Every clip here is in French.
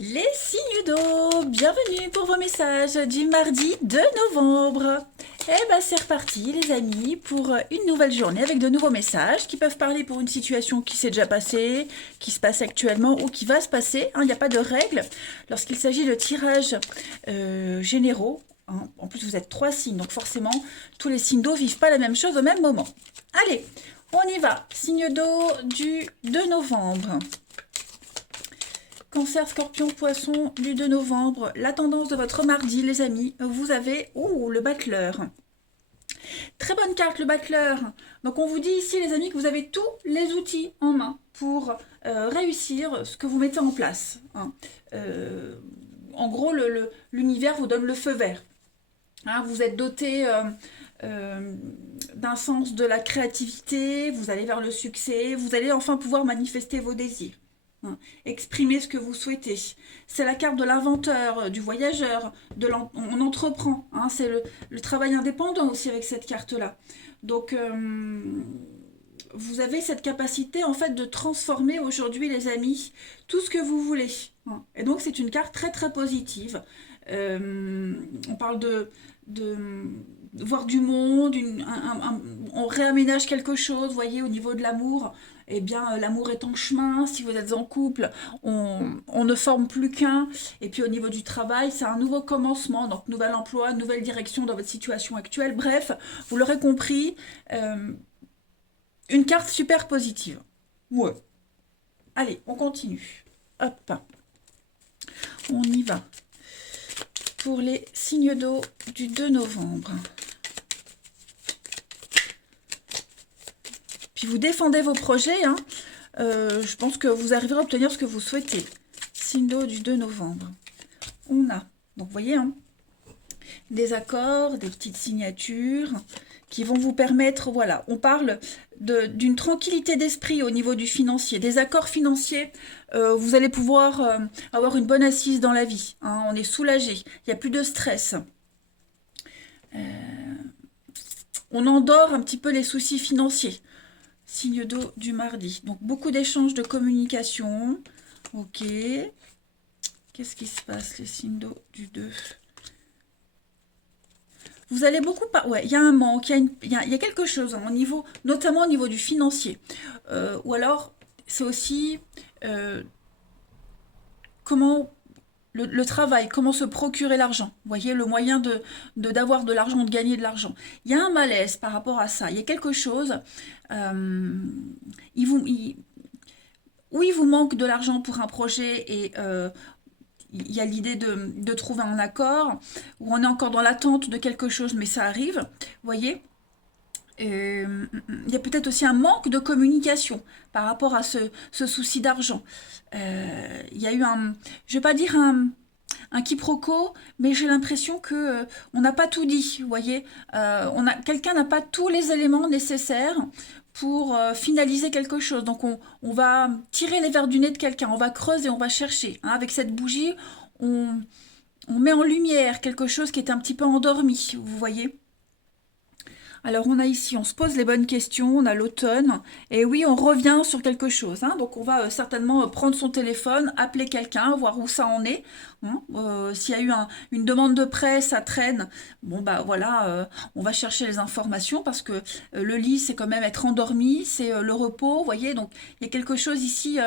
Les signes d'eau, bienvenue pour vos messages du mardi 2 novembre. Eh ben c'est reparti les amis pour une nouvelle journée avec de nouveaux messages qui peuvent parler pour une situation qui s'est déjà passée, qui se passe actuellement ou qui va se passer. Il n'y a pas de règle lorsqu'il s'agit de tirages généraux. En plus vous êtes 3 signes, donc forcément tous les signes d'eau vivent pas la même chose au même moment. Allez, on y va. Signe d'eau du 2 novembre. Cancer, Scorpion, Poisson, du 2 novembre. La tendance de votre mardi, les amis, vous avez le battleur. Très bonne carte, le battleur. Donc on vous dit ici, les amis, que vous avez tous les outils en main pour réussir ce que vous mettez en place. En gros, l'univers vous donne le feu vert. Vous êtes doté d'un sens de la créativité, vous allez vers le succès, vous allez enfin pouvoir manifester vos désirs. Exprimer ce que vous souhaitez. C'est la carte de l'inventeur, du voyageur, on entreprend. C'est le travail indépendant aussi avec cette carte-là. Donc, vous avez cette capacité en fait de transformer aujourd'hui, les amis, tout ce que vous voulez. Et donc, c'est une carte très très positive. On parle de voir du monde, on réaménage quelque chose, vous voyez, au niveau de l'amour. Eh bien, l'amour est en chemin. Si vous êtes en couple, on ne forme plus qu'un. Et puis, au niveau du travail, c'est un nouveau commencement. Donc, nouvel emploi, nouvelle direction dans votre situation actuelle. Bref, vous l'aurez compris, une carte super positive. Ouais. Allez, on continue. Hop. On y va. Pour les signes d'eau du 2 novembre. Puis vous défendez vos projets, je pense que vous arriverez à obtenir ce que vous souhaitez. Signe d'eau du 2 novembre. On a, donc vous voyez, des accords, des petites signatures qui vont vous permettre, voilà, on parle d'une tranquillité d'esprit au niveau du financier, des accords financiers, vous allez pouvoir avoir une bonne assise dans la vie, on est soulagé, il n'y a plus de stress. On endort un petit peu les soucis financiers. Signe d'eau du mardi. Donc, beaucoup d'échanges de communication. Ok. Qu'est-ce qui se passe, les signes d'eau du 2? Vous allez beaucoup... Ouais, il y a un manque, il y a quelque chose, au niveau, notamment au niveau du financier. Ou alors, c'est aussi comment... Le travail, comment se procurer l'argent. Vous voyez, le moyen d'avoir de l'argent, de gagner de l'argent. Il y a un malaise par rapport à ça. Il y a quelque chose... où il vous manque de l'argent pour un projet et il y a l'idée de trouver un accord, où on est encore dans l'attente de quelque chose, mais ça arrive, vous voyez. Il y a peut-être aussi un manque de communication par rapport à ce souci d'argent. Il y a eu je vais pas dire un quiproquo, mais j'ai l'impression que on n'a pas tout dit, vous voyez. Quelqu'un n'a pas tous les éléments nécessaires pour finaliser quelque chose. Donc on va tirer les verres du nez de quelqu'un, on va creuser, on va chercher. Avec cette bougie, on met en lumière quelque chose qui est un petit peu endormi, vous voyez. Alors on a ici, on se pose les bonnes questions, on a l'automne, et oui, on revient sur quelque chose. Donc on va certainement prendre son téléphone, appeler quelqu'un, voir où ça en est. S'il y a eu une demande de prêt, ça traîne. Bon bah voilà, on va chercher les informations parce que le lit, c'est quand même être endormi, c'est le repos, vous voyez. Donc il y a quelque chose ici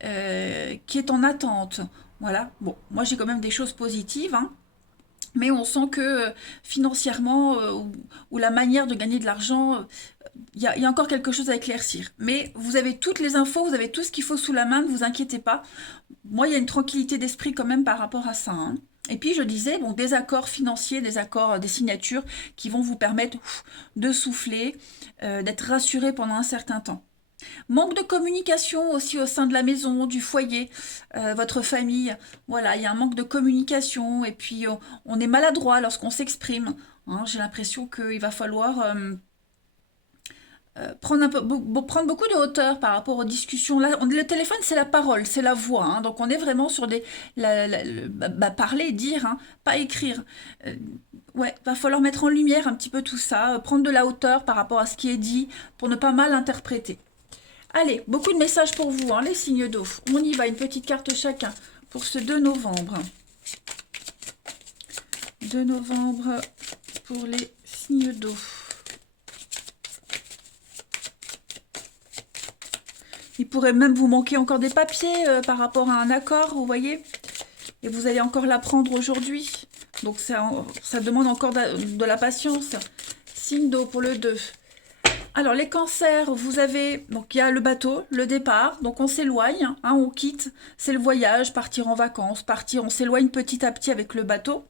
qui est en attente. Voilà, bon, moi j'ai quand même des choses positives, mais on sent que financièrement, ou la manière de gagner de l'argent, il y a encore quelque chose à éclaircir. Mais vous avez toutes les infos, vous avez tout ce qu'il faut sous la main, ne vous inquiétez pas. Moi, il y a une tranquillité d'esprit quand même par rapport à ça. Et puis, je disais, bon, des accords financiers, des accords, des signatures qui vont vous permettre de souffler, d'être rassuré pendant un certain temps. Manque de communication aussi au sein de la maison, du foyer, votre famille. Voilà, il y a un manque de communication et puis on est maladroit lorsqu'on s'exprime. J'ai l'impression qu'il va falloir prendre beaucoup de hauteur par rapport aux discussions. Là, le téléphone, c'est la parole, c'est la voix. Donc on est vraiment sur parler, dire, pas écrire. Ouais, va falloir mettre en lumière un petit peu tout ça, prendre de la hauteur par rapport à ce qui est dit pour ne pas mal interpréter. Allez, beaucoup de messages pour vous, les signes d'eau. On y va, une petite carte chacun pour ce 2 novembre. 2 novembre pour les signes d'eau. Il pourrait même vous manquer encore des papiers par rapport à un accord, vous voyez. Et vous allez encore l'apprendre aujourd'hui. Donc ça demande encore de la patience. Signe d'eau pour le 2. Alors les cancers, vous avez, donc il y a le bateau, le départ, donc on s'éloigne, hein, on quitte, c'est le voyage, partir en vacances, partir, on s'éloigne petit à petit avec le bateau.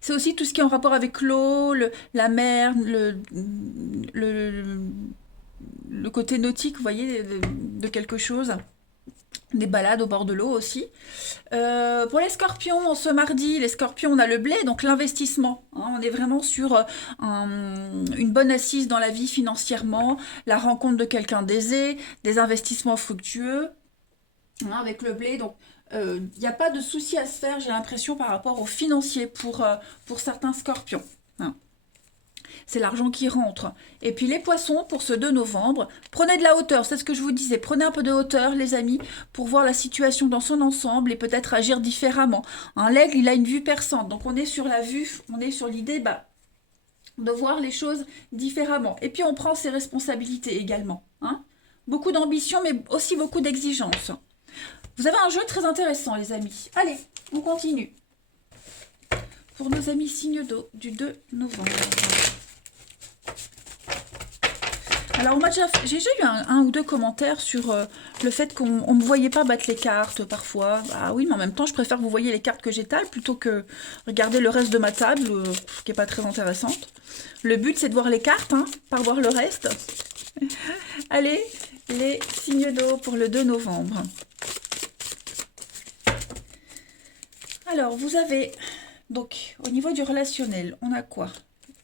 C'est aussi tout ce qui est en rapport avec l'eau, la mer, le côté nautique, vous voyez, de quelque chose. Des balades au bord de l'eau aussi. Pour les scorpions, ce mardi, les scorpions, on a le blé, donc l'investissement. Hein, on est vraiment sur une bonne assise dans la vie financièrement, la rencontre de quelqu'un d'aisé, des investissements fructueux hein, avec le blé. Donc, il n'y a pas de souci à se faire, j'ai l'impression, par rapport aux financiers pour certains scorpions. Hein. C'est l'argent qui rentre. Et puis les poissons, pour ce 2 novembre, prenez de la hauteur, c'est ce que je vous disais. Prenez un peu de hauteur, les amis, pour voir la situation dans son ensemble et peut-être agir différemment. Hein, l'aigle, il a une vue perçante, donc on est sur la vue, on est sur l'idée de voir les choses différemment. Et puis on prend ses responsabilités également. Hein. Beaucoup d'ambition, mais aussi beaucoup d'exigence. Vous avez un jeu très intéressant, les amis. Allez, on continue. Pour nos amis signes d'eau du 2 novembre. Alors, j'ai déjà eu un ou deux commentaires sur le fait qu'on ne me voyait pas battre les cartes parfois. Ah oui, mais en même temps, je préfère que vous voyez les cartes que j'étale plutôt que regarder le reste de ma table, qui n'est pas très intéressante. Le but, c'est de voir les cartes, hein, pas voir le reste. Allez, les signes d'eau pour le 2 novembre. Alors, vous avez, donc, au niveau du relationnel, on a quoi?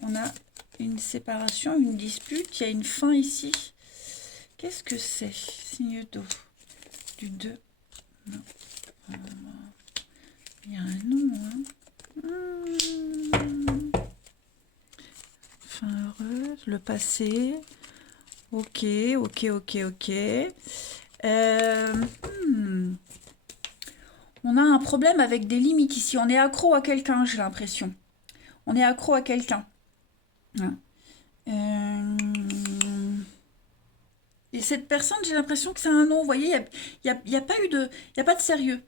On a une séparation, une dispute, il y a une fin ici. Qu'est-ce que c'est? Signe d'eau du 2. Non. Il y a un nom, hein. Fin heureuse, le passé. Ok. On a un problème avec des limites ici. On est accro à quelqu'un, j'ai l'impression. On est accro à quelqu'un. Hein. Et cette personne, j'ai l'impression que c'est un non. Vous voyez, il n'y a pas de sérieux.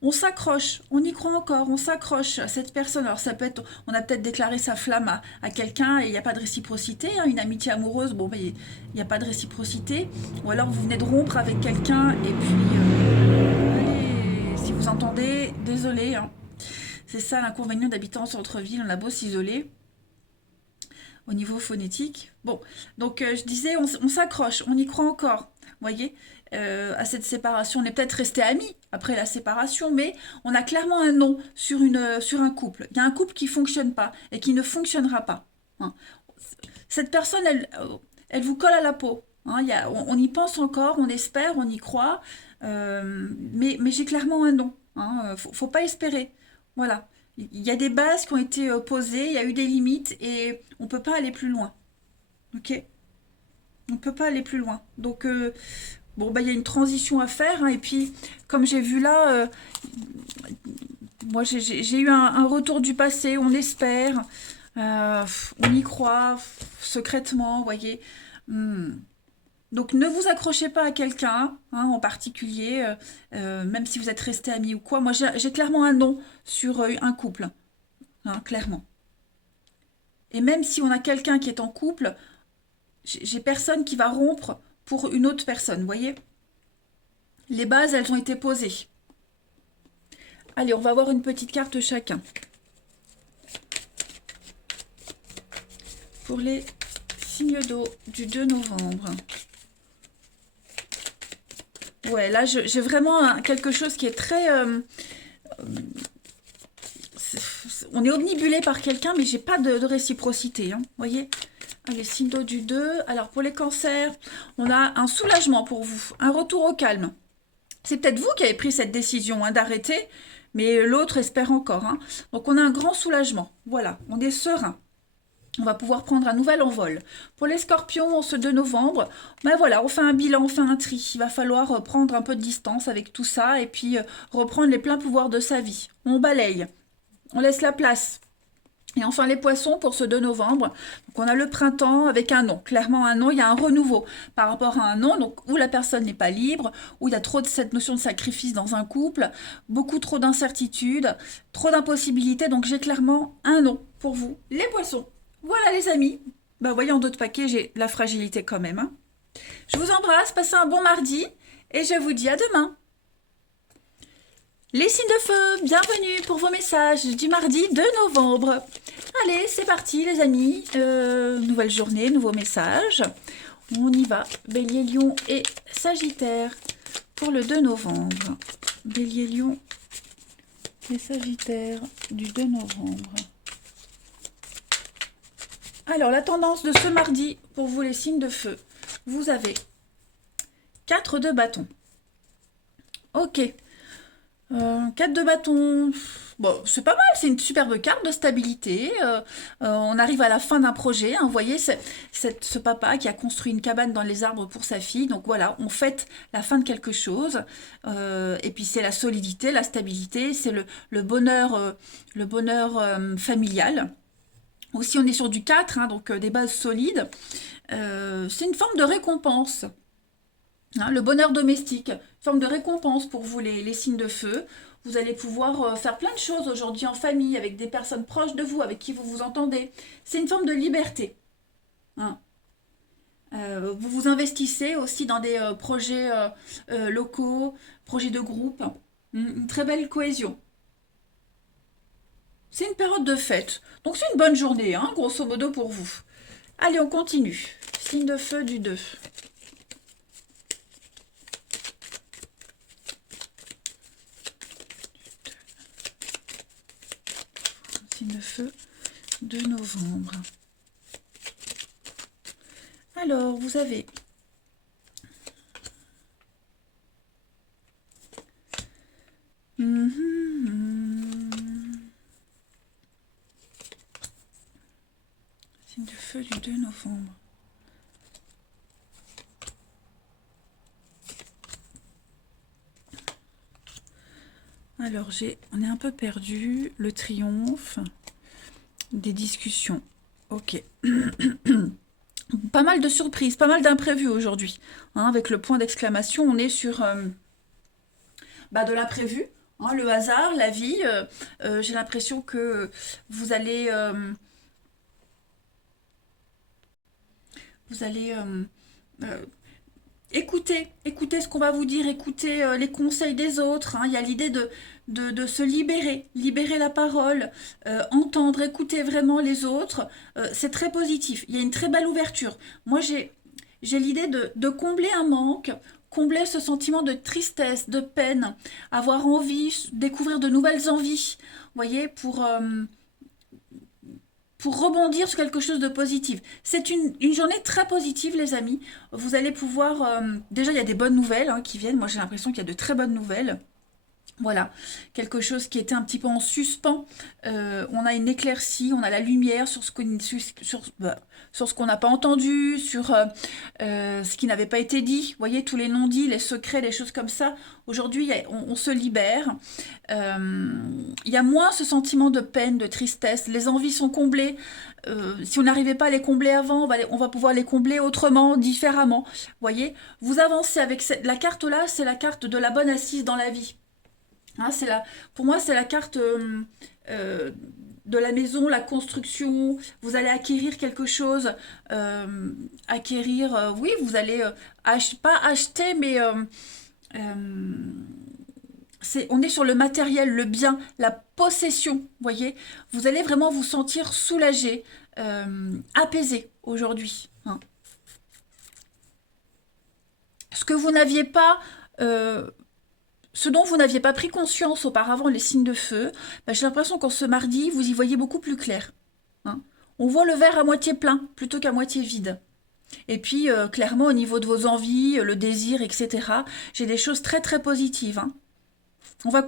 On s'accroche, on y croit encore, on s'accroche à cette personne. Alors ça peut être, on a peut-être déclaré sa flamme à quelqu'un et il n'y a pas de réciprocité. Hein, une amitié amoureuse, bon, il n'y a pas de réciprocité. Ou alors vous venez de rompre avec quelqu'un et puis, allez, si vous entendez, désolé. Hein. C'est ça l'inconvénient d'habiter en centre-ville, on a beau s'isoler. Au niveau phonétique. Bon, donc je disais, on s'accroche, on y croit encore, vous voyez, à cette séparation. On est peut-être resté amis après la séparation, mais on a clairement un non sur un couple. Il y a un couple qui ne fonctionne pas et qui ne fonctionnera pas. Hein. Cette personne, elle vous colle à la peau. Hein. On y pense encore, on espère, on y croit, mais j'ai clairement un non. Hein. Faut pas espérer. Voilà. Il y a des bases qui ont été posées, il y a eu des limites et on ne peut pas aller plus loin. Ok? On ne peut pas aller plus loin. Donc, bon, il y a une transition à faire. Hein, et puis, comme j'ai vu là, moi j'ai eu un retour du passé, on espère, on y croit secrètement, vous voyez. Donc ne vous accrochez pas à quelqu'un hein, en particulier, même si vous êtes resté amis ou quoi. Moi j'ai clairement un non sur un couple, hein, clairement. Et même si on a quelqu'un qui est en couple, j'ai personne qui va rompre pour une autre personne, vous voyez. Les bases, elles ont été posées. Allez, on va voir une petite carte chacun. Pour les signes d'eau du 2 novembre. Ouais, là, j'ai vraiment quelque chose qui est très... on est omnibulé par quelqu'un, mais j'ai pas de réciprocité. Hein, vous voyez? Allez, signe d'eau du 2. Alors, pour les cancers, on a un soulagement pour vous, un retour au calme. C'est peut-être vous qui avez pris cette décision hein, d'arrêter, mais l'autre espère encore. Hein. Donc, on a un grand soulagement. Voilà, on est serein. On va pouvoir prendre un nouvel envol. Pour les scorpions, en ce 2 novembre, ben voilà, on fait un bilan, on fait un tri. Il va falloir prendre un peu de distance avec tout ça et puis reprendre les pleins pouvoirs de sa vie. On balaye, on laisse la place. Et enfin les poissons pour ce 2 novembre. Donc on a le printemps avec un non. Clairement un non, il y a un renouveau par rapport à un non, donc où la personne n'est pas libre, où il y a trop de cette notion de sacrifice dans un couple, beaucoup trop d'incertitudes, trop d'impossibilités. Donc j'ai clairement un non pour vous, les poissons. Voilà les amis. Bah vous voyez en d'autres paquets, j'ai la fragilité quand même, hein. Je vous embrasse, passez un bon mardi et je vous dis à demain. Les signes de feu, bienvenue pour vos messages du mardi 2 novembre. Allez, c'est parti les amis. Nouvelle journée, nouveau message. On y va. Bélier, Lion et Sagittaire pour le 2 novembre. Bélier, Lion et Sagittaire du 2 novembre. Alors, la tendance de ce mardi pour vous les signes de feu. Vous avez 4 de bâton. Ok. 4 de bâton, bon, c'est pas mal, c'est une superbe carte de stabilité. On arrive à la fin d'un projet, hein. Vous voyez, ce papa qui a construit une cabane dans les arbres pour sa fille. Donc voilà, on fête la fin de quelque chose. Et puis c'est la solidité, la stabilité, c'est le bonheur, familial. Aussi, on est sur du 4, hein, donc des bases solides. C'est une forme de récompense. Hein, le bonheur domestique, forme de récompense pour vous les signes de feu. Vous allez pouvoir faire plein de choses aujourd'hui en famille, avec des personnes proches de vous, avec qui vous vous entendez. C'est une forme de liberté. Hein. Vous vous investissez aussi dans des projets locaux, projets de groupe. Une très belle cohésion. C'est une période de fête. Donc c'est une bonne journée, hein, grosso modo pour vous. Allez, on continue. Signe de feu du 2. De feu de novembre. Alors, vous avez signe de feu du 2 novembre. Alors, on est un peu perdu. Le triomphe, des discussions. Ok. Pas mal de surprises, pas mal d'imprévus aujourd'hui. Hein, avec le point d'exclamation, on est sur de l'imprévu. Hein, le hasard, la vie. J'ai l'impression que vous allez... écoutez ce qu'on va vous dire, écoutez les conseils des autres. Hein. Il y a l'idée de se libérer la parole, entendre, écouter vraiment les autres. C'est très positif. Il y a une très belle ouverture. Moi, j'ai l'idée de combler un manque, combler ce sentiment de tristesse, de peine, avoir envie, découvrir de nouvelles envies. Vous voyez, pour rebondir sur quelque chose de positif. C'est une journée très positive, les amis. Vous allez pouvoir... déjà, il y a des bonnes nouvelles hein, qui viennent. Moi, j'ai l'impression qu'il y a de très bonnes nouvelles. Voilà, quelque chose qui était un petit peu en suspens. On a une éclaircie, on a la lumière sur sur ce qu'on n'a pas entendu, sur ce qui n'avait pas été dit. Vous voyez, tous les non-dits, les secrets, les choses comme ça. Aujourd'hui, on se libère. Il y a moins ce sentiment de peine, de tristesse. Les envies sont comblées. Si on n'arrivait pas à les combler avant, on va pouvoir les combler autrement, différemment. Vous voyez, vous avancez avec la carte là, c'est la carte de la bonne assise dans la vie. Hein, pour moi, c'est la carte de la maison, la construction. Vous allez acquérir quelque chose. Oui, vous allez pas acheter, mais on est sur le matériel, le bien, la possession. Vous voyez, vous allez vraiment vous sentir soulagé, apaisé aujourd'hui. Hein. Ce que vous n'aviez pas... ce dont vous n'aviez pas pris conscience auparavant, les signes de feu, j'ai l'impression qu'en ce mardi, vous y voyez beaucoup plus clair. Hein. On voit le verre à moitié plein plutôt qu'à moitié vide. Et puis, clairement, au niveau de vos envies, le désir, etc., j'ai des choses très très positives. Hein. On va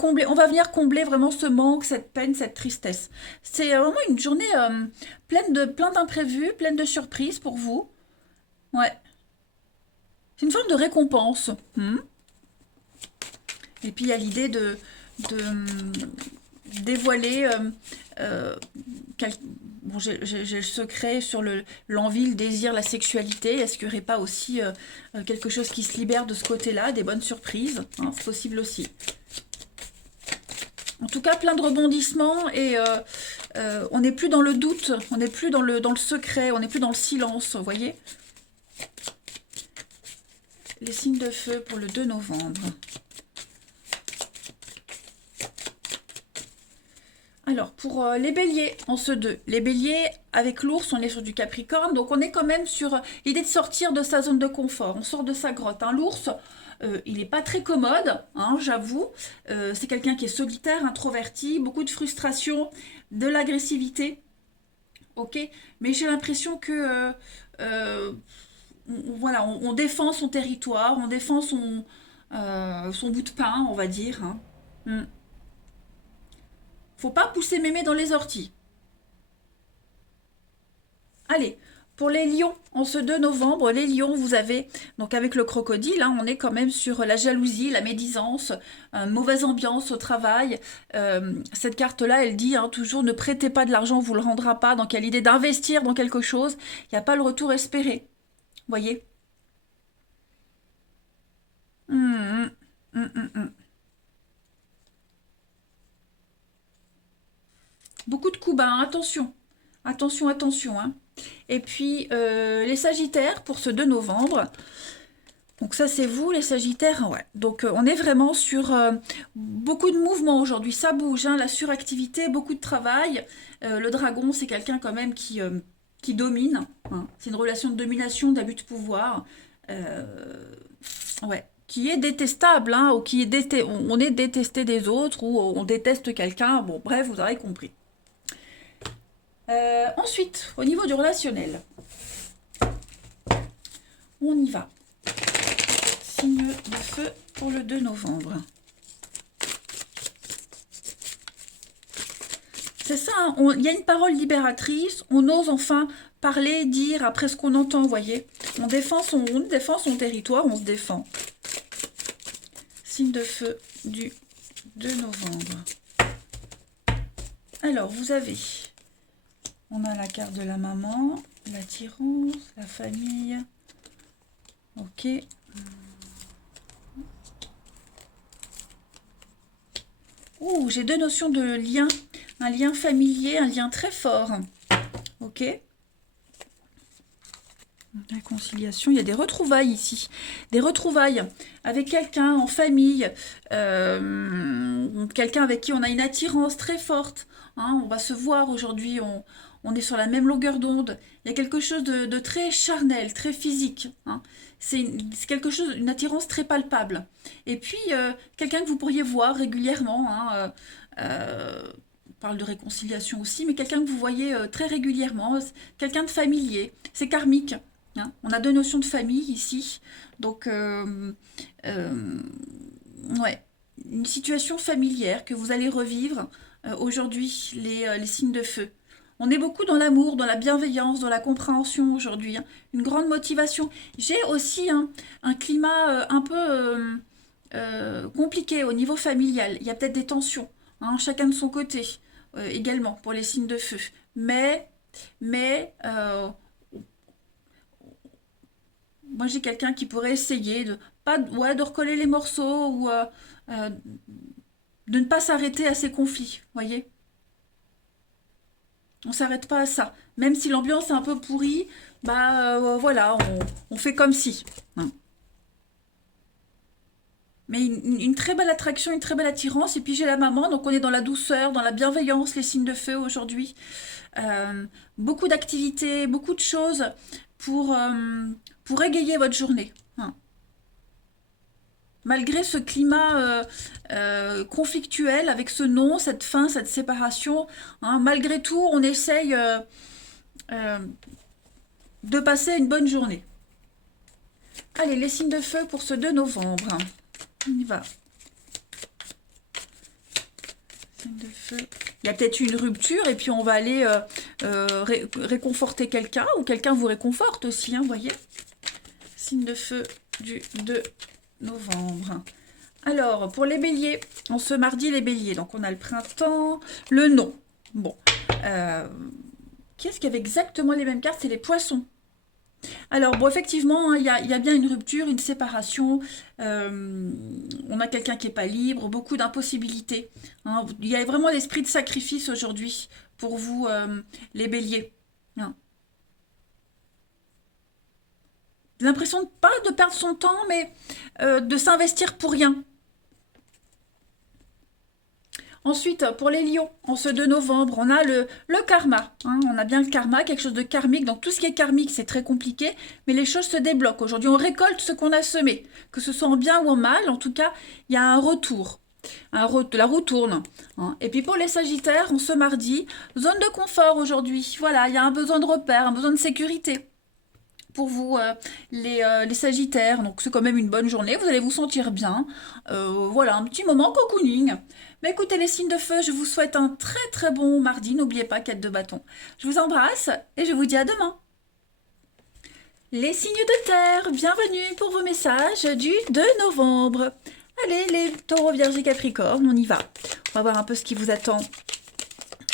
venir combler vraiment ce manque, cette peine, cette tristesse. C'est vraiment une journée plein d'imprévus, pleine de surprises pour vous. Ouais. C'est une forme de récompense. Et puis il y a l'idée de dévoiler euh, quel- bon, j'ai le secret sur l'envie, le désir, la sexualité. Est-ce qu'il n'y aurait pas aussi quelque chose qui se libère de ce côté-là, des bonnes surprises, hein, c'est possible aussi. En tout cas, plein de rebondissements et on n'est plus dans le doute, on n'est plus dans le secret, on n'est plus dans le silence, vous voyez. Les signes de feu pour le 2 novembre. Alors, pour les béliers, en ce 2, les béliers, avec l'ours, on est sur du capricorne, donc on est quand même sur l'idée de sortir de sa zone de confort, on sort de sa grotte. Hein. L'ours, il n'est pas très commode, hein, j'avoue. C'est quelqu'un qui est solitaire, introverti, beaucoup de frustration, de l'agressivité, ok. Mais j'ai l'impression que, voilà, on défend son territoire, on défend son bout de pain, on va dire. Hein. Mm. Faut pas pousser mémé dans les orties. Allez, pour les lions, en ce 2 novembre, les lions, vous avez, donc avec le crocodile, hein, on est quand même sur la jalousie, la médisance, mauvaise ambiance au travail. Cette carte-là, elle dit hein, toujours ne prêtez pas de l'argent, on vous le rendra pas. Donc il y a l'idée d'investir dans quelque chose, il n'y a pas le retour espéré. Voyez. Hum, hum. Beaucoup de coups bas, hein, attention. Attention, attention. Hein. Et puis les sagittaires pour ce 2 novembre. Donc ça c'est vous les Sagittaires, ouais. Donc on est vraiment sur beaucoup de mouvements aujourd'hui, ça bouge, hein, la suractivité, beaucoup de travail. Le dragon c'est quelqu'un quand même qui domine, hein. C'est une relation de domination, d'abus de pouvoir, euh, ouais, qui est détestable, hein, ou qui est on est détesté des autres, ou on déteste quelqu'un, bon bref, vous aurez compris. Ensuite, au niveau du relationnel, on y va. Signe de feu pour le 2 novembre. C'est ça, hein, il y a une parole libératrice, on ose enfin parler, dire après ce qu'on entend, vous voyez. On défend son territoire, on se défend. Signe de feu du 2 novembre. Alors, on a la carte de la maman, l'attirance, la famille. Ok. Ouh, j'ai deux notions de lien. Un lien familier, un lien très fort. Ok. Réconciliation, il y a des retrouvailles ici. Des retrouvailles avec quelqu'un en famille. Quelqu'un avec qui on a une attirance très forte. Hein, on va se voir aujourd'hui, on est sur la même longueur d'onde. Il y a quelque chose de très charnel, très physique. Hein. C'est quelque chose, une attirance très palpable. Et puis, quelqu'un que vous pourriez voir régulièrement. Hein, on parle de réconciliation aussi, mais quelqu'un que vous voyez très régulièrement. Quelqu'un de familier. C'est karmique. Hein. On a deux notions de famille ici. Donc, euh, ouais, une situation familière que vous allez revivre aujourd'hui, les signes de feu. On est beaucoup dans l'amour, dans la bienveillance, dans la compréhension aujourd'hui. Hein. Une grande motivation. J'ai aussi un climat un peu compliqué au niveau familial. Il y a peut-être des tensions, hein, chacun de son côté également pour les signes de feu. Mais moi j'ai quelqu'un qui pourrait essayer de pas ouais, de recoller les morceaux ou euh, de ne pas s'arrêter à ces conflits, voyez. On s'arrête pas à ça. Même si l'ambiance est un peu pourrie, bah voilà, on fait comme si. Hein. Mais une très belle attraction, une très belle attirance. Et puis j'ai la maman, donc on est dans la douceur, dans la bienveillance, les signes de feu aujourd'hui. Euh, Beaucoup d'activités, beaucoup de choses pour, euh, pour égayer votre journée. Hein. Malgré ce climat conflictuel avec ce non, cette fin, cette séparation, hein, malgré tout, on essaye euh, de passer une bonne journée. Allez, les signes de feu pour ce 2 novembre. On y va. Signe de feu. Il y a peut-être une rupture et puis on va aller réconforter quelqu'un ou quelqu'un vous réconforte aussi, hein, vous voyez. Signe de feu du 2 novembre. Alors, pour les béliers, en ce mardi, les béliers. Donc, on a le printemps, le non. Bon. Qu'est-ce qui avait exactement les mêmes cartes? C'est les poissons. Alors, bon, effectivement, hein, il y a bien une rupture, une séparation. On a quelqu'un qui n'est pas libre, beaucoup d'impossibilités, hein. Il y a vraiment l'esprit de sacrifice aujourd'hui pour vous, les béliers, hein. L'impression de pas de perdre son temps, mais de s'investir pour rien. Ensuite, pour les lions, en ce 2 novembre, on a le karma, hein. On a bien le karma, quelque chose de karmique. Donc tout ce qui est karmique, c'est très compliqué, mais les choses se débloquent. Aujourd'hui, on récolte ce qu'on a semé, que ce soit en bien ou en mal. En tout cas, il y a un retour. La roue tourne, hein. Et puis pour les sagittaires, on ce mardi, zone de confort aujourd'hui. Voilà, il y a un besoin de repère, un besoin de sécurité pour vous, les sagittaires. Donc c'est quand même une bonne journée, vous allez vous sentir bien. Voilà, un petit moment cocooning. Mais écoutez les signes de feu, je vous souhaite un très très bon mardi. N'oubliez pas, 4 de bâton. Je vous embrasse et je vous dis à demain. Les signes de terre, bienvenue pour vos messages du 2 novembre. Allez les taureaux, vierges et capricornes, on y va. On va voir un peu ce qui vous attend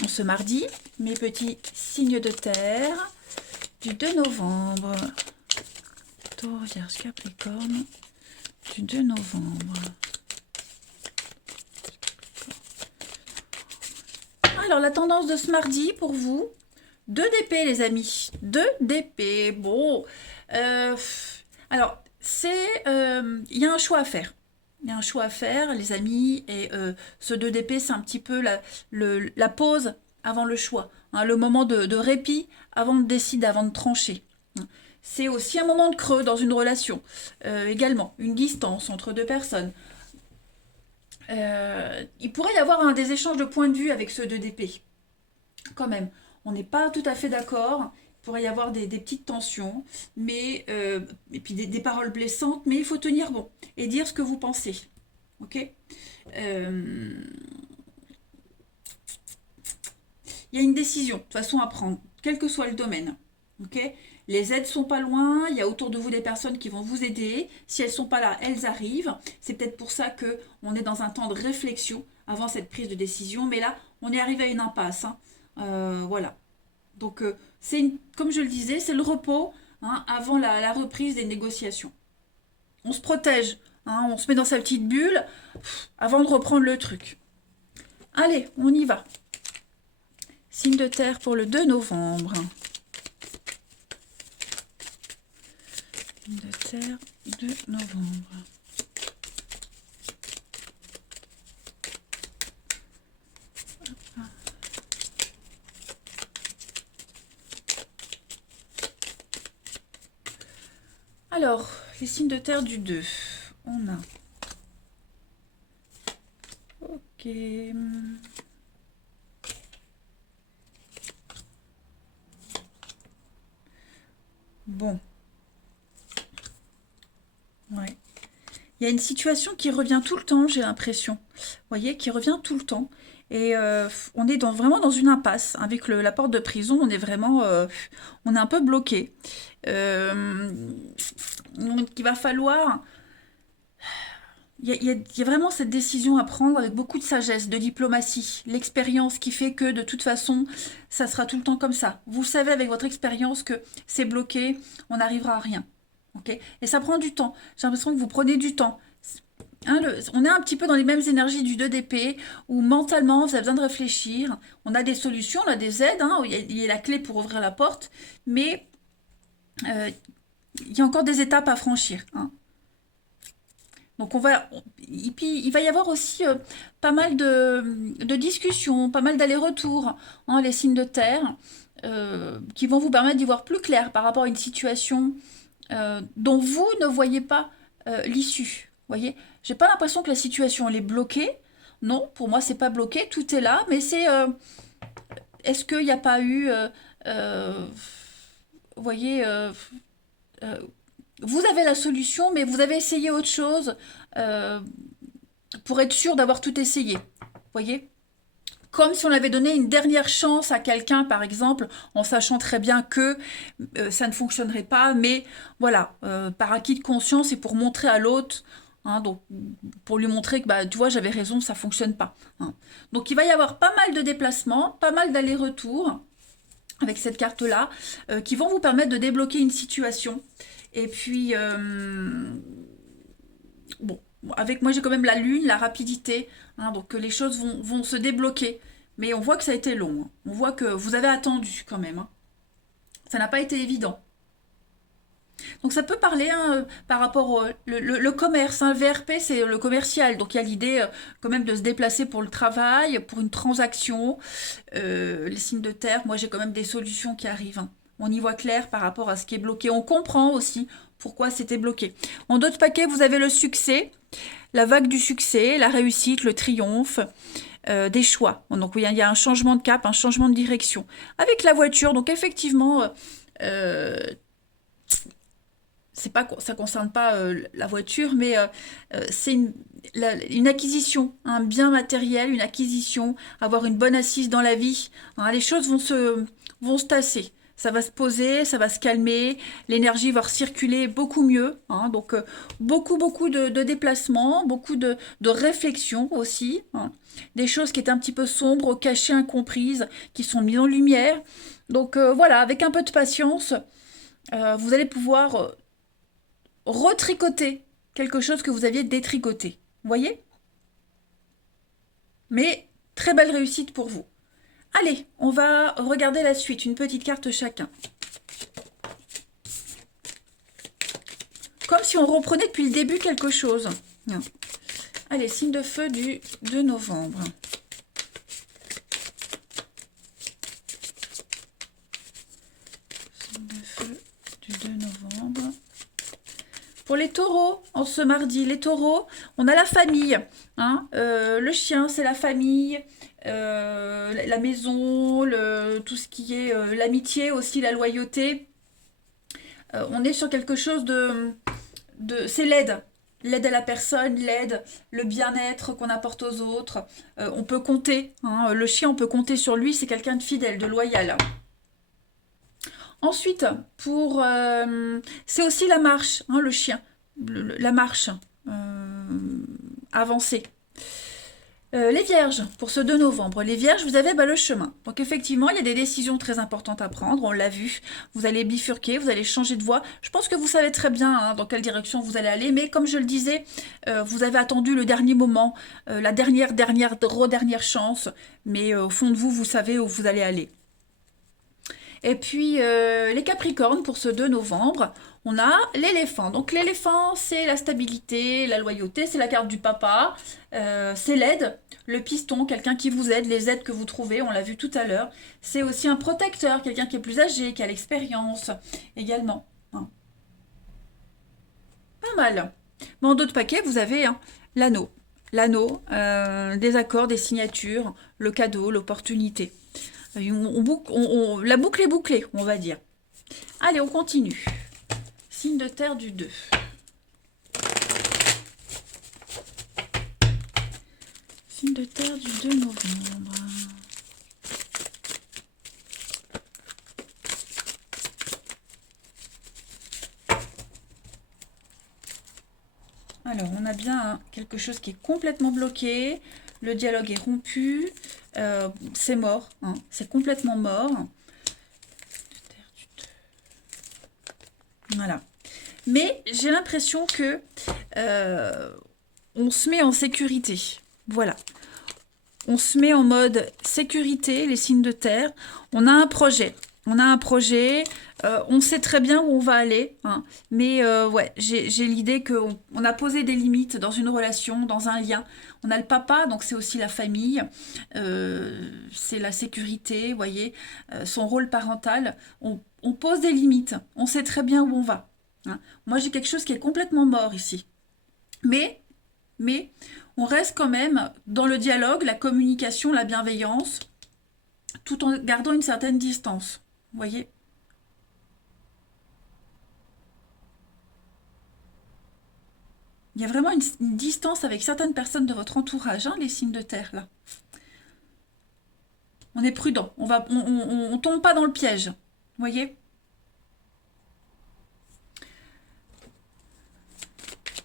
ce mardi. Mes petits signes de terre du 2 novembre. Taureau, vierge, capricorne du 2 novembre. Alors, la tendance de ce mardi pour vous, 2 d'épée, les amis. 2 d'épée. Bon. Alors, il y a un choix à faire. Il y a un choix à faire, les amis. Et ce 2 d'épée, c'est un petit peu la pause avant le choix, hein, le moment de répit avant de décider, avant de trancher. C'est aussi un moment de creux dans une relation. Également, une distance entre 2 personnes. Il pourrait y avoir des échanges de points de vue avec ceux 2 d'épée. Quand même, on n'est pas tout à fait d'accord. Il pourrait y avoir des petites tensions, mais et puis des paroles blessantes, mais il faut tenir bon et dire ce que vous pensez. Ok. Il y a une décision, de toute façon, à prendre, quel que soit le domaine. Ok. Les aides sont pas loin, il y a autour de vous des personnes qui vont vous aider. Si elles sont pas là, elles arrivent. C'est peut-être pour ça que on est dans un temps de réflexion avant cette prise de décision. Mais là, on est arrivé à une impasse, hein. Voilà. Donc, comme je le disais, c'est le repos, hein, avant la reprise des négociations. On se protège, hein, on se met dans sa petite bulle avant de reprendre le truc. Allez, on y va. Signe de terre pour le 2 novembre. De terre 2 novembre. Alors, les signes de terre du 2. On a. Ok. Bon. Ouais. Il y a une situation qui revient tout le temps, j'ai l'impression. Vous voyez, qui revient tout le temps. Et on est vraiment dans une impasse. Avec la porte de prison, on est vraiment... on est un peu bloqué. Donc, il va falloir... Il y a vraiment cette décision à prendre avec beaucoup de sagesse, de diplomatie, l'expérience qui fait que de toute façon, ça sera tout le temps comme ça. Vous savez avec votre expérience que c'est bloqué, on n'arrivera à rien. Ok. Et ça prend du temps. J'ai l'impression que vous prenez du temps. Hein, on est un petit peu dans les mêmes énergies du 2 d'épée, où mentalement, vous avez besoin de réfléchir. On a des solutions, on a des aides, hein, il y a la clé pour ouvrir la porte, mais il y a encore des étapes à franchir, hein. Donc et puis il va y avoir aussi pas mal de discussions, pas mal d'allers-retours, hein, les signes de terre, qui vont vous permettre d'y voir plus clair par rapport à une situation dont vous ne voyez pas l'issue. Vous voyez, j'ai pas l'impression que la situation elle est bloquée. Non, pour moi c'est pas bloqué, tout est là, mais c'est est-ce qu'il n'y a pas eu, vous voyez, euh, vous avez la solution, mais vous avez essayé autre chose euh, pour être sûr d'avoir tout essayé. Vous voyez? Comme si on avait donné une dernière chance à quelqu'un, par exemple, en sachant très bien que ça ne fonctionnerait pas, mais voilà, par acquis de conscience et pour montrer à l'autre, hein, donc pour lui montrer que bah, tu vois, j'avais raison, ça fonctionne pas. Hein. Donc il va y avoir pas mal de déplacements, pas mal d'allers-retours avec cette carte-là, qui vont vous permettre de débloquer une situation. Et puis, bon, avec moi j'ai quand même la lune, la rapidité, hein, donc les choses vont se débloquer. Mais on voit que ça a été long, hein. On voit que vous avez attendu quand même, hein. Ça n'a pas été évident. Donc ça peut parler hein, par rapport au le commerce. Hein, le VRP, c'est le commercial. Donc il y a l'idée quand même de se déplacer pour le travail, pour une transaction. Les signes de terre, moi j'ai quand même des solutions qui arrivent. Hein. On y voit clair par rapport à ce qui est bloqué. On comprend aussi pourquoi c'était bloqué. En d'autres paquets, vous avez le succès, la vague du succès, la réussite, le triomphe. Des choix. Donc il y a un changement de cap, un changement de direction. Avec la voiture, donc effectivement, euh, c'est pas, ça concerne pas la voiture, mais c'est une acquisition, un bien matériel, une acquisition, avoir une bonne assise dans la vie. Hein, les choses vont se tasser. Ça va se poser, ça va se calmer, l'énergie va circuler beaucoup mieux. Hein, donc beaucoup de déplacements, beaucoup de réflexions aussi. Hein, des choses qui étaient un petit peu sombres, cachées, incomprises, qui sont mises en lumière. Donc voilà, avec un peu de patience, vous allez pouvoir retricoter quelque chose que vous aviez détricoté. Vous voyez? Mais très belle réussite pour vous. Allez, on va regarder la suite, une petite carte chacun. Comme si on reprenait depuis le début quelque chose. Allez, signe de feu du 2 novembre. Signe de feu du 2 novembre. Pour les taureaux, en ce mardi, les taureaux, on a la famille. Hein, le chien, c'est la famille. La maison, tout ce qui est l'amitié aussi, la loyauté. On est sur quelque chose c'est l'aide. L'aide à la personne, l'aide, le bien-être qu'on apporte aux autres. On peut compter. Hein, le chien, on peut compter sur lui. C'est quelqu'un de fidèle, de loyal. Ensuite, c'est aussi la marche, hein, le chien, la marche avancée. Les vierges, pour ce 2 novembre, les vierges, vous avez le chemin. Donc effectivement, il y a des décisions très importantes à prendre, on l'a vu. Vous allez bifurquer, vous allez changer de voie. Je pense que vous savez très bien hein, dans quelle direction vous allez aller, mais comme je le disais, vous avez attendu le dernier moment, la dernière chance, mais au fond de vous, vous savez où vous allez aller. Et puis les Capricornes pour ce 2 novembre, on a l'éléphant. Donc l'éléphant, c'est la stabilité, la loyauté, c'est la carte du papa, c'est l'aide, le piston, quelqu'un qui vous aide, les aides que vous trouvez, on l'a vu tout à l'heure. C'est aussi un protecteur, quelqu'un qui est plus âgé, qui a l'expérience également. Hein. Pas mal. Mais en d'autres paquets, vous avez hein, l'anneau. L'anneau, des accords, des signatures, le cadeau, l'opportunité. La boucle est bouclée, on va dire. Allez, on continue. Signe de terre du 2. Signe de terre du 2 novembre. Alors, on a bien hein, quelque chose qui est complètement bloqué. Le dialogue est rompu. C'est mort. Hein, c'est complètement mort. Voilà. Mais j'ai l'impression que on se met en sécurité. Voilà. On se met en mode sécurité, les signes de terre. On a un projet. On sait très bien où on va aller. Hein. Mais ouais, j'ai l'idée qu'on a posé des limites dans une relation, dans un lien. On a le papa, donc c'est aussi la famille. C'est la sécurité, vous voyez. Son rôle parental. On pose des limites. On sait très bien où on va. Hein. Moi, j'ai quelque chose qui est complètement mort ici. Mais on reste quand même dans le dialogue, la communication, la bienveillance, tout en gardant une certaine distance. Vous voyez? Il y a vraiment une distance avec certaines personnes de votre entourage, hein, les signes de terre, là. On est prudent. On tombe pas dans le piège. Vous voyez?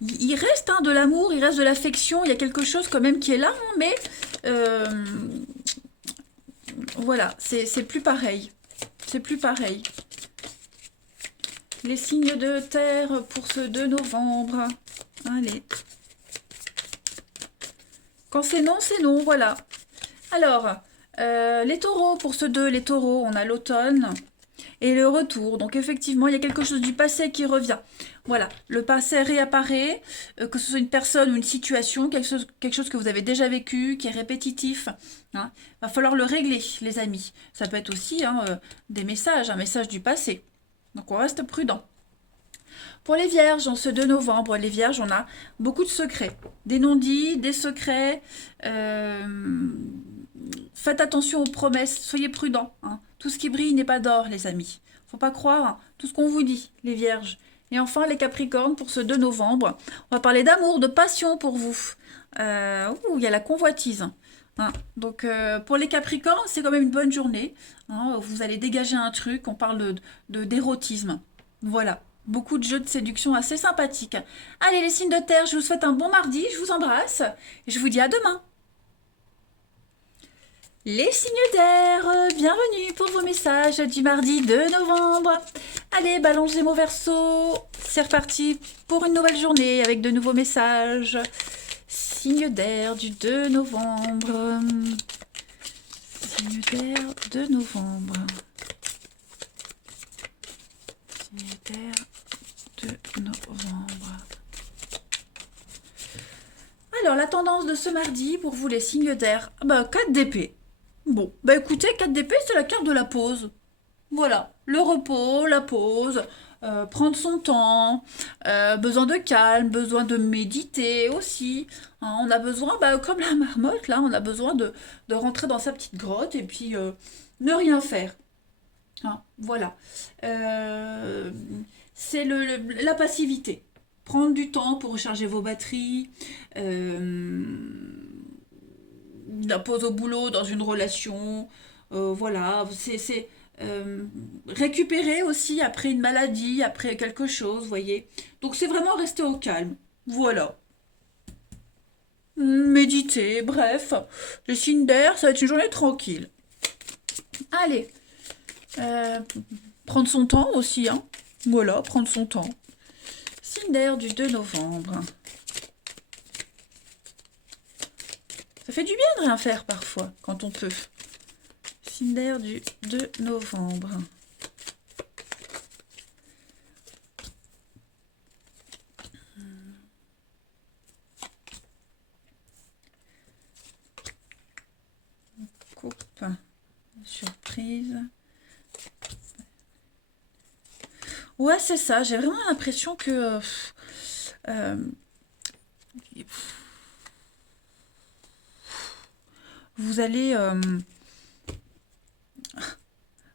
Il reste hein, de l'amour, il reste de l'affection, il y a quelque chose quand même qui est là, hein, mais euh, voilà, c'est plus pareil. C'est plus pareil. Les signes de terre pour ce 2 novembre. Allez. Quand c'est non, voilà. Alors, les taureaux, pour ce 2, les taureaux, on a l'automne et le retour. Donc effectivement, il y a quelque chose du passé qui revient. Voilà, le passé réapparaît, que ce soit une personne ou une situation, quelque chose que vous avez déjà vécu, qui est répétitif. Hein. Va falloir le régler, les amis. Ça peut être aussi hein, des messages, un message du passé. Donc on reste prudent. Pour les vierges, en ce 2 novembre, les vierges, on a beaucoup de secrets. Des non-dits, des secrets. Faites attention aux promesses, soyez prudents. Hein. Tout ce qui brille n'est pas d'or, les amis. Faut pas croire hein, tout ce qu'on vous dit, les vierges. Et enfin, les capricornes, pour ce 2 novembre, on va parler d'amour, de passion pour vous. Il y a la convoitise. Hein. Donc, pour les capricornes, c'est quand même une bonne journée. Hein. Vous allez dégager un truc, on parle d'érotisme. Voilà. Beaucoup de jeux de séduction assez sympathiques. Allez, les signes de terre, je vous souhaite un bon mardi, je vous embrasse et je vous dis à demain. Les signes d'air, bienvenue pour vos messages du mardi 2 novembre. Allez, balance Gémeaux Verseau, c'est reparti pour une nouvelle journée avec de nouveaux messages. Signe d'air du 2 novembre. Signe d'air 2 novembre. Signe d'air 2 novembre. Alors, la tendance de ce mardi pour vous les signes d'air, 4 d'épée. Bon, écoutez, 4 d'épée, c'est la carte de la pause. Voilà, le repos, la pause, prendre son temps, besoin de calme, besoin de méditer aussi. Hein, on a besoin, comme la marmotte, là, on a besoin de rentrer dans sa petite grotte et puis ne rien faire. Hein, voilà. C'est la passivité. Prendre du temps pour recharger vos batteries. La pause au boulot, dans une relation. Voilà. C'est récupérer aussi après une maladie, après quelque chose, vous voyez. Donc c'est vraiment rester au calme. Voilà. Méditer, bref. Les signes d'air, ça va être une journée tranquille. Allez. Euh, Prendre son temps aussi, hein. Voilà, prendre son temps. Signe d'air du 2 novembre. Ça fait du bien de rien faire parfois, quand on peut. Signe d'air du 2 novembre. Coupe. Surprise. Ouais, c'est ça. J'ai vraiment l'impression que euh, vous allez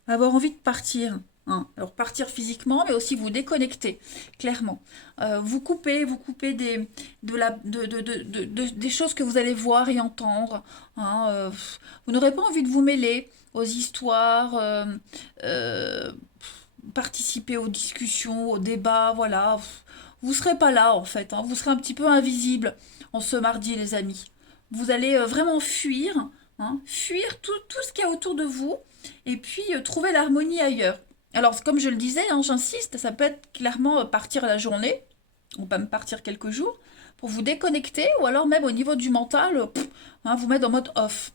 avoir envie de partir. Hein. Alors partir physiquement, mais aussi vous déconnecter, clairement. Vous coupez des choses que vous allez voir et entendre. Hein, vous n'aurez pas envie de vous mêler aux histoires, euh, participer aux discussions, aux débats, voilà. Vous serez pas là en fait, hein. Vous serez un petit peu invisible en ce mardi, les amis. Vous allez vraiment fuir, hein, fuir tout ce qu'il y a autour de vous, et puis trouver l'harmonie ailleurs. Alors, comme je le disais, hein, j'insiste, ça peut être clairement partir la journée, ou même partir quelques jours, pour vous déconnecter, ou alors même au niveau du mental, hein, vous mettre en mode off,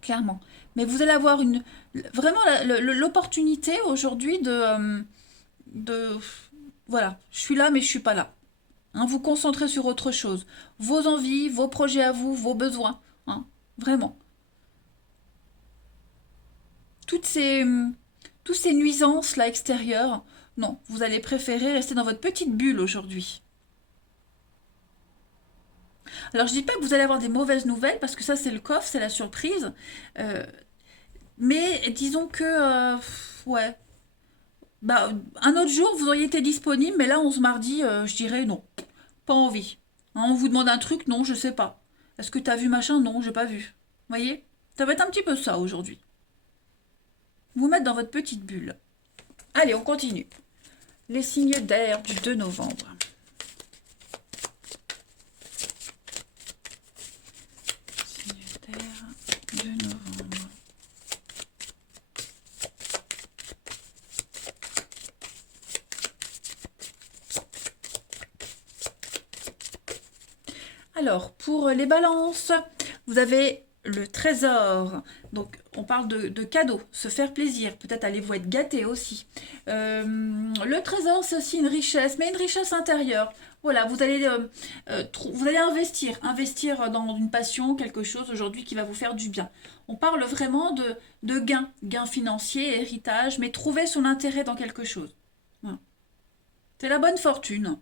clairement. Mais vous allez avoir vraiment l'opportunité aujourd'hui de, voilà, je suis là, mais je suis pas là. Hein, vous concentrer sur autre chose. Vos envies, vos projets à vous, vos besoins. Hein, vraiment. Toutes ces, toutes ces nuisances là extérieures, non, vous allez préférer rester dans votre petite bulle aujourd'hui. Alors je dis pas que vous allez avoir des mauvaises nouvelles parce que ça c'est le coffre, c'est la surprise. Euh, mais disons que ouais, un autre jour vous auriez été disponible, mais là on se mardi, je dirais non, pas envie. Hein, on vous demande un truc, non, je sais pas. Est-ce que t'as vu machin? Non, j'ai pas vu. Voyez? Ça va être un petit peu ça aujourd'hui. Vous mettre dans votre petite bulle. Allez, on continue. Les signes d'air du 2 novembre. Signes d'air 2 novembre. Alors, pour les balances, vous avez le trésor. Donc, on parle de cadeaux, se faire plaisir. Peut-être allez-vous être gâté aussi. Le trésor, c'est aussi une richesse, mais une richesse intérieure. Voilà, vous allez investir dans une passion, quelque chose aujourd'hui qui va vous faire du bien. On parle vraiment de gains financiers, héritage, mais trouver son intérêt dans quelque chose. Voilà. C'est la bonne fortune.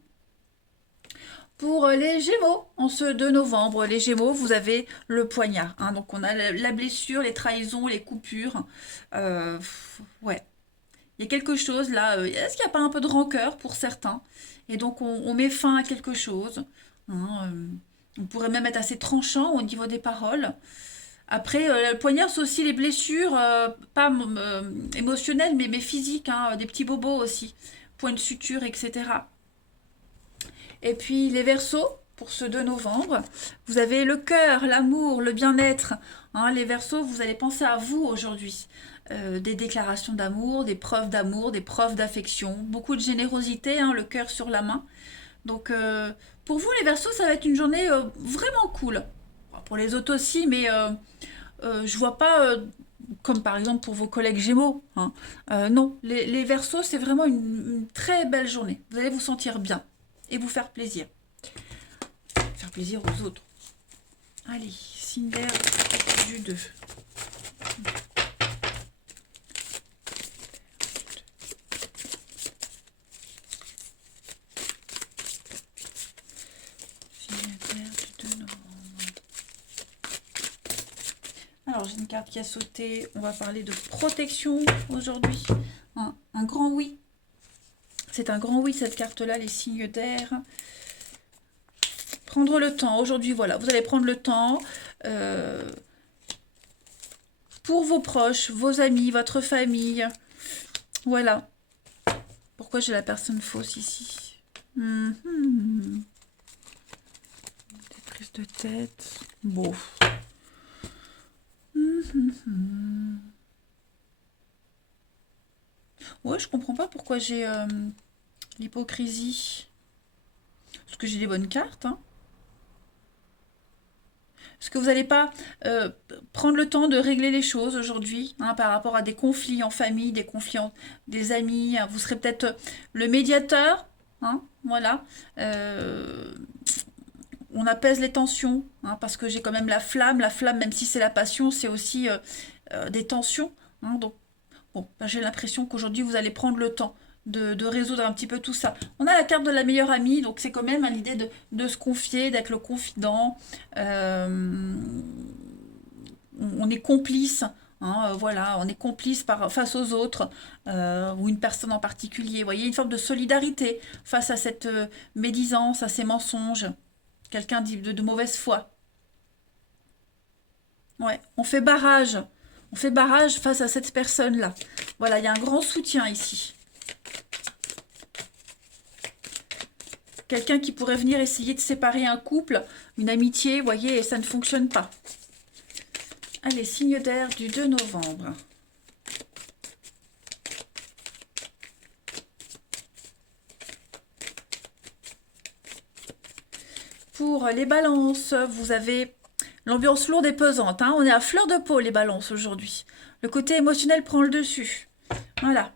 Pour les Gémeaux, en ce 2 novembre, les Gémeaux, vous avez le poignard. Hein. Donc on a la blessure, les trahisons, les coupures. Ouais, il y a quelque chose là. Est-ce qu'il n'y a pas un peu de rancœur pour certains? Et donc on met fin à quelque chose. Hein, on pourrait même être assez tranchant au niveau des paroles. Après, le poignard, c'est aussi les blessures, pas émotionnelles, mais physiques, hein, des petits bobos aussi, points de suture, etc. Et puis les Verseaux, pour ce 2 novembre, vous avez le cœur, l'amour, le bien-être. Hein, les Verseaux, vous allez penser à vous aujourd'hui. Des déclarations d'amour, des preuves d'affection, beaucoup de générosité, hein, le cœur sur la main. Donc pour vous les Verseaux, ça va être une journée vraiment cool. Bon, pour les autres aussi, mais je vois pas, comme par exemple pour vos collègues Gémeaux. Hein. Non, les Verseaux, c'est vraiment une très belle journée. Vous allez vous sentir bien et vous faire plaisir. Faire plaisir aux autres. Allez, signe d'air du 2. Alors, j'ai une carte qui a sauté. On va parler de protection aujourd'hui. Un grand oui. C'est un grand oui, cette carte-là, les signes d'air. Prendre le temps. Aujourd'hui, voilà, vous allez prendre le temps pour vos proches, vos amis, votre famille. Voilà. Pourquoi j'ai la personne fausse ici? Des prises de tête. Bon. Ouais, je comprends pas pourquoi j'ai l'hypocrisie. Parce que j'ai des bonnes cartes. Hein. Est-ce que vous n'allez pas prendre le temps de régler les choses aujourd'hui hein, par rapport à des conflits en famille, des conflits des amis? Hein, vous serez peut-être le médiateur. Hein, voilà. On apaise les tensions. Hein, parce que j'ai quand même la flamme. La flamme, même si c'est la passion, c'est aussi des tensions. Hein, donc, bon, ben, j'ai l'impression qu'aujourd'hui, vous allez prendre le temps de résoudre un petit peu tout ça. On a la carte de la meilleure amie, donc c'est quand même hein, l'idée de se confier, d'être le confident. On est complice, hein, voilà, on est complice face aux autres, ou une personne en particulier. Vous voyez, une forme de solidarité face à cette médisance, à ces mensonges. Quelqu'un dit de mauvaise foi. Ouais, on fait barrage. On fait barrage face à cette personne-là. Voilà, il y a un grand soutien ici. Quelqu'un qui pourrait venir essayer de séparer un couple, une amitié, vous voyez, et ça ne fonctionne pas. Allez, signe d'air du 2 novembre. Pour les balances, vous avez l'ambiance lourde et pesante. Hein. On est à fleur de peau, les balances, aujourd'hui. Le côté émotionnel prend le dessus. Voilà.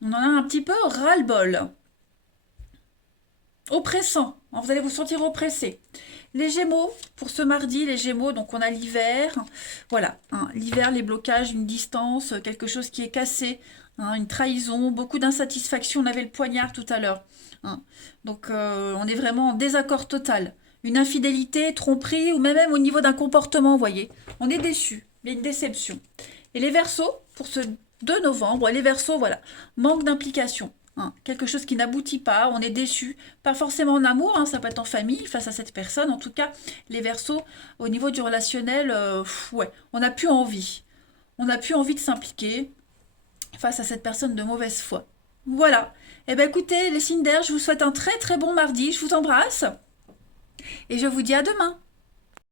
On en a un petit peu ras-le-bol. Oppressant. Vous allez vous sentir oppressé. Les Gémeaux, pour ce mardi, les Gémeaux, donc on a l'hiver. Voilà, hein, l'hiver, les blocages, une distance, quelque chose qui est cassé, hein, une trahison, beaucoup d'insatisfaction. On avait le poignard tout à l'heure. Hein. Donc on est vraiment en désaccord total. Une infidélité, tromperie, ou même au niveau d'un comportement, vous voyez. On est déçu, il y a une déception. Et les Verseaux, pour ce 2 novembre, les Verseaux, voilà, manque d'implication. hein. Quelque chose qui n'aboutit pas, on est déçu. Pas forcément en amour, hein, ça peut être en famille, face à cette personne. En tout cas, les Verseaux, au niveau du relationnel, ouais, on n'a plus envie. On n'a plus envie de s'impliquer face à cette personne de mauvaise foi. Voilà. Eh bien écoutez, les signes d'air, je vous souhaite un très très bon mardi. Je vous embrasse et je vous dis à demain.